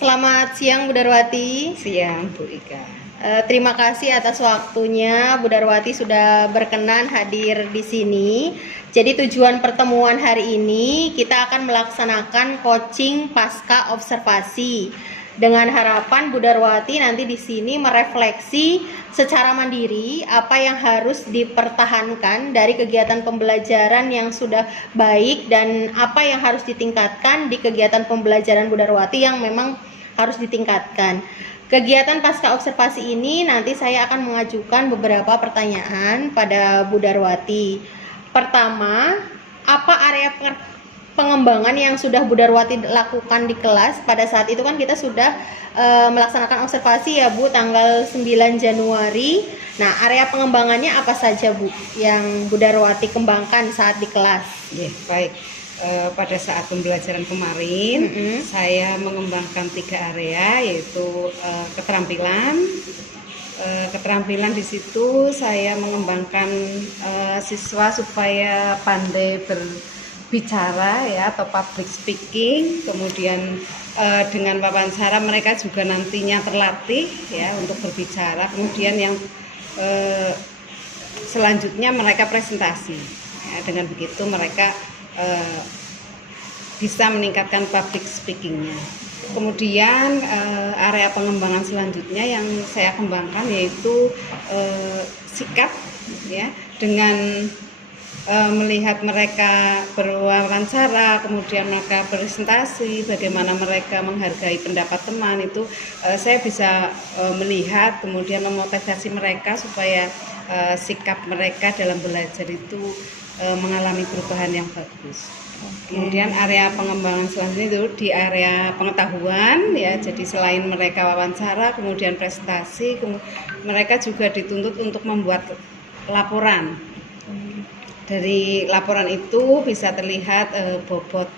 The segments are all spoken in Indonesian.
Selamat siang Bu Darwati. Siang Bu Ika. Terima kasih atas waktunya Bu Darwati sudah berkenan hadir di sini. Jadi tujuan pertemuan hari ini kita akan melaksanakan coaching pasca observasi dengan harapan Bu Darwati nanti di sini merefleksi secara mandiri apa yang harus dipertahankan dari kegiatan pembelajaran yang sudah baik dan apa yang harus ditingkatkan di kegiatan pembelajaran Bu Darwati yang memang harus ditingkatkan. Kegiatan pasca observasi ini nanti saya akan mengajukan beberapa pertanyaan pada Bu Darwati. Pertama, apa area pengembangan yang sudah Bu Darwati lakukan di kelas? Pada saat itu kan kita sudah melaksanakan observasi ya Bu, tanggal 9 Januari. Nah, area pengembangannya apa saja Bu yang Bu Darwati kembangkan saat di kelas? Ya, baik. Pada saat pembelajaran kemarin, saya mengembangkan 3 area, yaitu keterampilan. Keterampilan di situ saya mengembangkan siswa supaya pandai berbicara ya, atau public speaking. Kemudian dengan wawancara mereka juga nantinya terlatih ya untuk berbicara. Kemudian yang selanjutnya mereka presentasi. Ya, dengan begitu mereka bisa meningkatkan public speakingnya. Kemudian area pengembangan selanjutnya yang saya kembangkan yaitu sikap ya, dengan melihat mereka berwawancara, kemudian mereka presentasi, bagaimana mereka menghargai pendapat teman, itu saya bisa melihat, kemudian memotivasi mereka supaya sikap mereka dalam belajar itu mengalami perubahan yang bagus. Kemudian area pengembangan selanjutnya itu di area pengetahuan ya, jadi selain mereka wawancara kemudian presentasi, mereka juga dituntut untuk membuat laporan. Dari laporan itu bisa terlihat bobot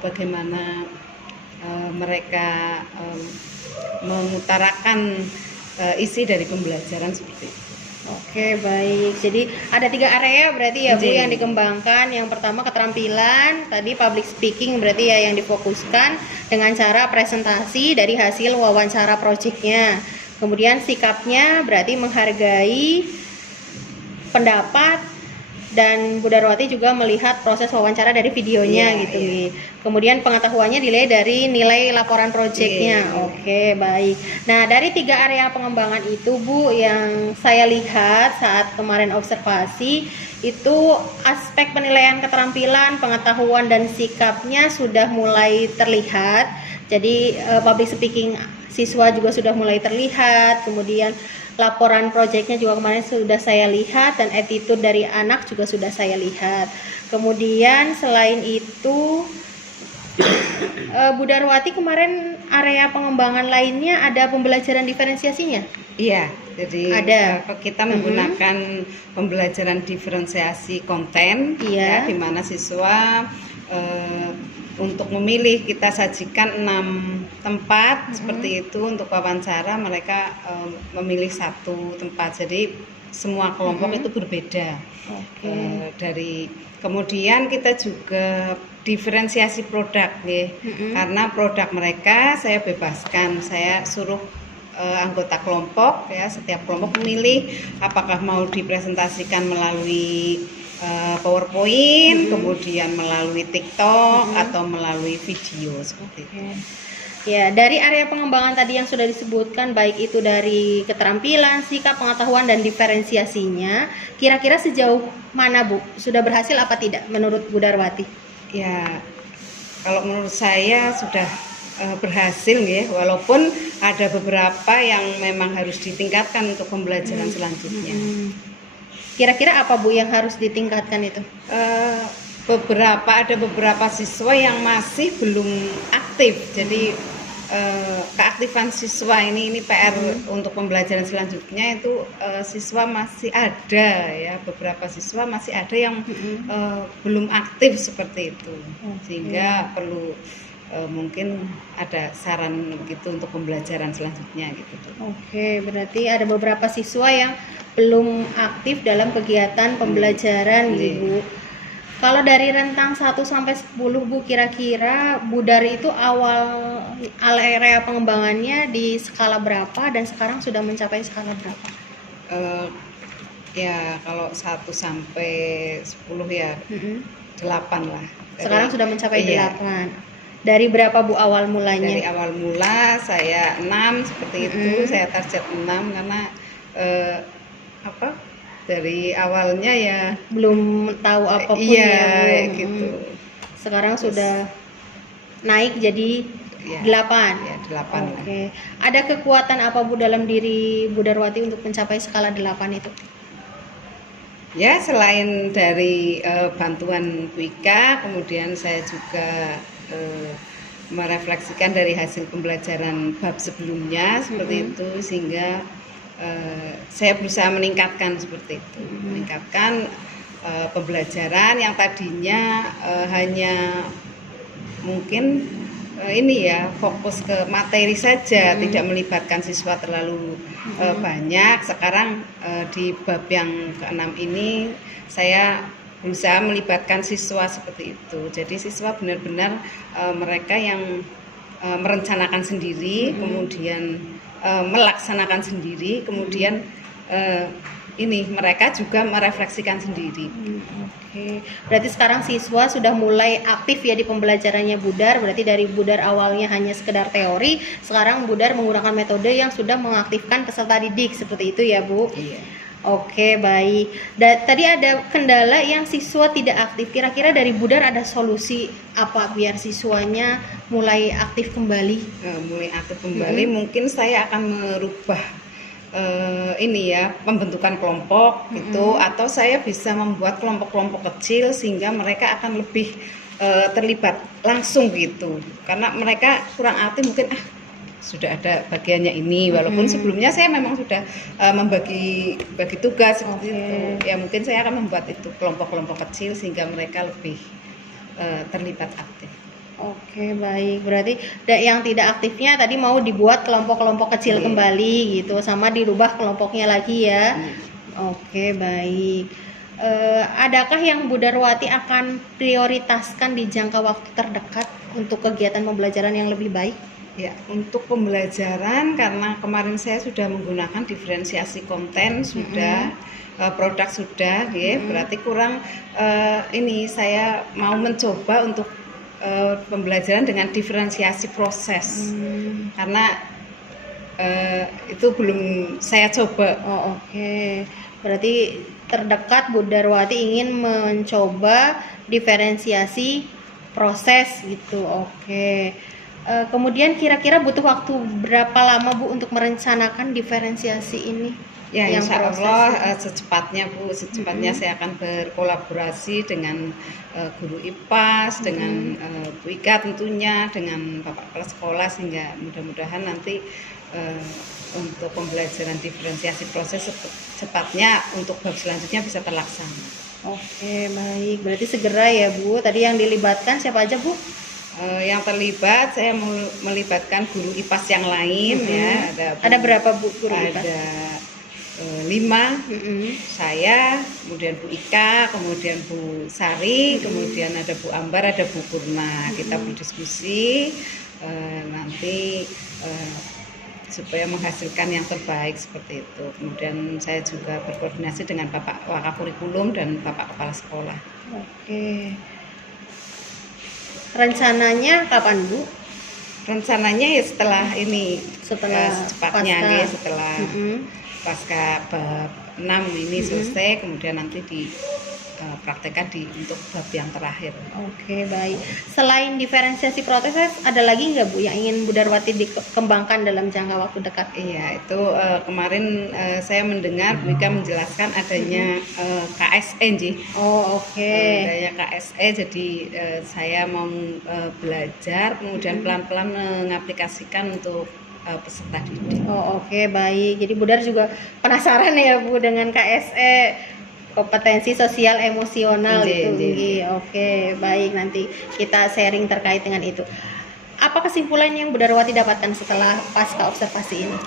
bagaimana mereka mengutarakan isi dari pembelajaran seperti itu. Oke, baik. Jadi ada 3 area berarti ya Bu yang dikembangkan. Yang pertama keterampilan, tadi public speaking berarti ya yang difokuskan dengan cara presentasi dari hasil wawancara proyeknya. Kemudian sikapnya berarti menghargai pendapat, dan Bu Darwati juga melihat proses wawancara dari videonya gitu. Kemudian pengetahuannya dilihat dari nilai laporan proyeknya. Oke, baik. Nah, dari 3 area pengembangan itu Bu, yang saya lihat saat kemarin observasi itu aspek penilaian keterampilan, pengetahuan dan sikapnya sudah mulai terlihat. Jadi public speaking siswa juga sudah mulai terlihat, kemudian laporan proyeknya juga kemarin sudah saya lihat, dan attitude dari anak juga sudah saya lihat. Kemudian selain itu Bu Darwati kemarin area pengembangan lainnya ada pembelajaran diferensiasinya? Iya, jadi ada. Kita menggunakan pembelajaran diferensiasi konten ya, di mana siswa untuk memilih, kita sajikan 6 tempat seperti itu untuk wawancara, mereka memilih 1 tempat, jadi semua kelompok itu berbeda. Dari kemudian kita juga diferensiasi produk ya, karena produk mereka saya bebaskan, saya suruh anggota kelompok ya, setiap kelompok memilih apakah mau dipresentasikan melalui PowerPoint, kemudian melalui TikTok atau melalui video seperti itu. Ya, dari area pengembangan tadi yang sudah disebutkan, baik itu dari keterampilan, sikap, pengetahuan dan diferensiasinya, kira-kira sejauh mana Bu? Sudah berhasil apa tidak menurut Bu Darwati? Ya, kalau menurut saya sudah berhasil ya, walaupun ada beberapa yang memang harus ditingkatkan untuk pembelajaran selanjutnya. Kira-kira apa Bu yang harus ditingkatkan itu? Ada beberapa siswa yang masih belum aktif, jadi keaktifan siswa ini PR untuk pembelajaran selanjutnya itu siswa masih ada ya, beberapa siswa masih ada yang belum aktif seperti itu, sehingga perlu mungkin ada saran gitu untuk pembelajaran selanjutnya gitu. Oke, berarti ada beberapa siswa yang belum aktif dalam kegiatan pembelajaran Bu. Kalau dari rentang 1 sampai 10 Bu, kira-kira Budar itu awal area pengembangannya di skala berapa dan sekarang sudah mencapai skala berapa? Ya kalau 1 sampai 10 ya 8 lah. Sekarang sudah mencapai iya. 8. Dari berapa Bu awal mulanya? Dari awal mula saya 6 seperti itu, saya target 6 karena dari awalnya ya belum tahu apapun iya, ya Bu. gitu. Sekarang sudah naik jadi ya, 8. Ya, 8 lah. Oke. Ada kekuatan apa Bu dalam diri Bu Darwati untuk mencapai skala 8 itu? Ya, selain dari bantuan Bu Ika, kemudian saya juga merefleksikan dari hasil pembelajaran bab sebelumnya seperti itu, sehingga saya berusaha meningkatkan seperti itu, meningkatkan pembelajaran yang tadinya hanya mungkin ini ya fokus ke materi saja, tidak melibatkan siswa terlalu banyak. Sekarang di bab yang ke-6 ini saya berusaha melibatkan siswa seperti itu. Jadi siswa benar-benar mereka yang merencanakan sendiri, kemudian melaksanakan sendiri, kemudian ini mereka juga merefleksikan sendiri. Oke. Berarti sekarang siswa sudah mulai aktif ya di pembelajarannya Budar. Berarti dari Budar awalnya hanya sekedar teori, sekarang Budar menggunakan metode yang sudah mengaktifkan peserta didik, seperti itu ya Bu? Iya. Oke, baik. Tadi ada kendala yang siswa tidak aktif. Kira-kira dari Budar ada solusi apa biar siswanya mulai aktif kembali? Mulai aktif kembali, mungkin saya akan merubah ini ya, pembentukan kelompok gitu, atau saya bisa membuat kelompok-kelompok kecil sehingga mereka akan lebih terlibat langsung gitu. Karena mereka kurang aktif mungkin sudah ada bagiannya ini, walaupun sebelumnya saya memang sudah bagi tugas seperti itu. Ya mungkin saya akan membuat itu kelompok-kelompok kecil sehingga mereka lebih terlibat aktif. Oke, baik. Berarti yang tidak aktifnya tadi mau dibuat kelompok-kelompok kecil kembali gitu, sama dirubah kelompoknya lagi ya. Oke, baik. Adakah yang Bu Darwati akan prioritaskan di jangka waktu terdekat untuk kegiatan pembelajaran yang lebih baik? Ya, untuk pembelajaran karena kemarin saya sudah menggunakan diferensiasi konten sudah, produk sudah, ya, berarti kurang ini saya mau mencoba untuk pembelajaran dengan diferensiasi proses, karena itu belum saya coba. Oke. Berarti terdekat Bu Darwati ingin mencoba diferensiasi proses gitu. Oke. Kemudian kira-kira butuh waktu berapa lama Bu untuk merencanakan diferensiasi ini? Ya, insya Allah secepatnya Bu, saya akan berkolaborasi dengan guru IPAS, dengan Bu Ika tentunya, dengan Bapak Kepala Sekolah, sehingga mudah-mudahan nanti untuk pembelajaran diferensiasi proses secepatnya untuk bab selanjutnya bisa terlaksana. Oke, baik. Berarti segera ya Bu. Tadi yang dilibatkan siapa aja Bu? Yang terlibat saya melibatkan guru IPAS yang lain ya. Ada berapa Bu guru IPAS? Ada 5, saya, kemudian Bu Ika, kemudian Bu Sari, kemudian ada Bu Ambar, ada Bu Purna. Kita berdiskusi nanti supaya menghasilkan yang terbaik seperti itu. Kemudian saya juga berkoordinasi dengan Bapak Wakakurikulum dan Bapak Kepala Sekolah. Oke. Rencananya kapan Bu? Rencananya ya setelah ini, secepatnya pasca. setelah pasca bab 6 ini selesai, kemudian nanti dipraktekkan untuk bab yang terakhir. Oke, baik. Selain diferensiasi proses, ada lagi nggak Bu yang ingin Bu Darwati dikembangkan dalam jangka waktu dekat? Iya, itu kemarin saya mendengar Bu Ika menjelaskan adanya KSE Nji. Oke. Adanya KSE, jadi saya mau belajar, kemudian pelan-pelan mengaplikasikan untuk peserta didik. Oke, baik. Jadi Budar juga penasaran ya Bu dengan KSE, kompetensi sosial emosional itu. Oke, baik, nanti kita sharing terkait dengan itu. Apa kesimpulan yang Bu Darwati dapatkan setelah pasca observasi ini?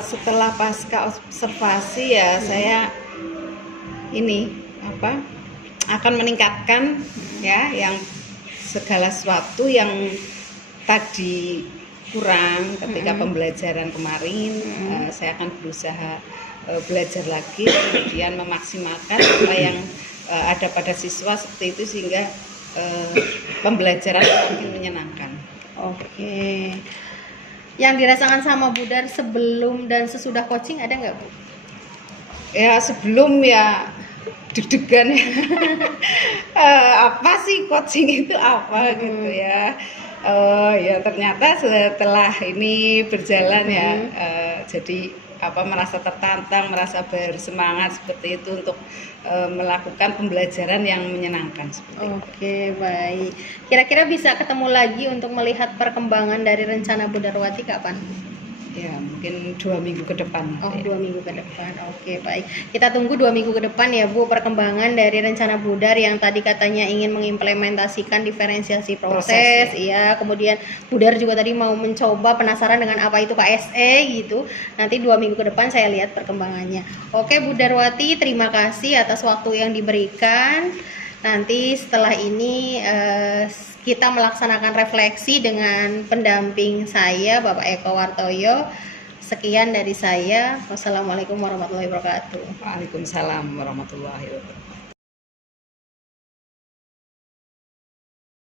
Setelah pasca observasi ya saya ini akan meningkatkan ya yang segala sesuatu yang tadi kurang ketika pembelajaran kemarin. Saya akan berusaha belajar lagi, kemudian memaksimalkan apa yang ada pada siswa seperti itu sehingga pembelajaran semakin menyenangkan. Oke. Yang dirasakan sama Budar sebelum dan sesudah coaching ada nggak, Bu? Ya sebelum ya deg-degan ya. Apa sih coaching itu apa gitu ya. Ya ternyata setelah ini berjalan ya jadi merasa tertantang, merasa bersemangat seperti itu untuk melakukan pembelajaran yang menyenangkan seperti itu. Oke, baik. Kira-kira bisa ketemu lagi untuk melihat perkembangan dari rencana Budarwati kapan? Ya mungkin 2 minggu ke depan. Oh, 2 minggu ke depan. Oke, baik. Kita tunggu 2 minggu ke depan ya, Bu, perkembangan dari rencana Budar yang tadi katanya ingin mengimplementasikan diferensiasi proses. Iya, kemudian Budar juga tadi mau mencoba, penasaran dengan apa itu KSE gitu. Nanti 2 minggu ke depan saya lihat perkembangannya. Oke, Budarwati, terima kasih atas waktu yang diberikan. Nanti setelah ini kita melaksanakan refleksi dengan pendamping saya, Bapak Eko Wartoyo. Sekian dari saya. Wassalamualaikum warahmatullahi wabarakatuh. Waalaikumsalam warahmatullahi wabarakatuh.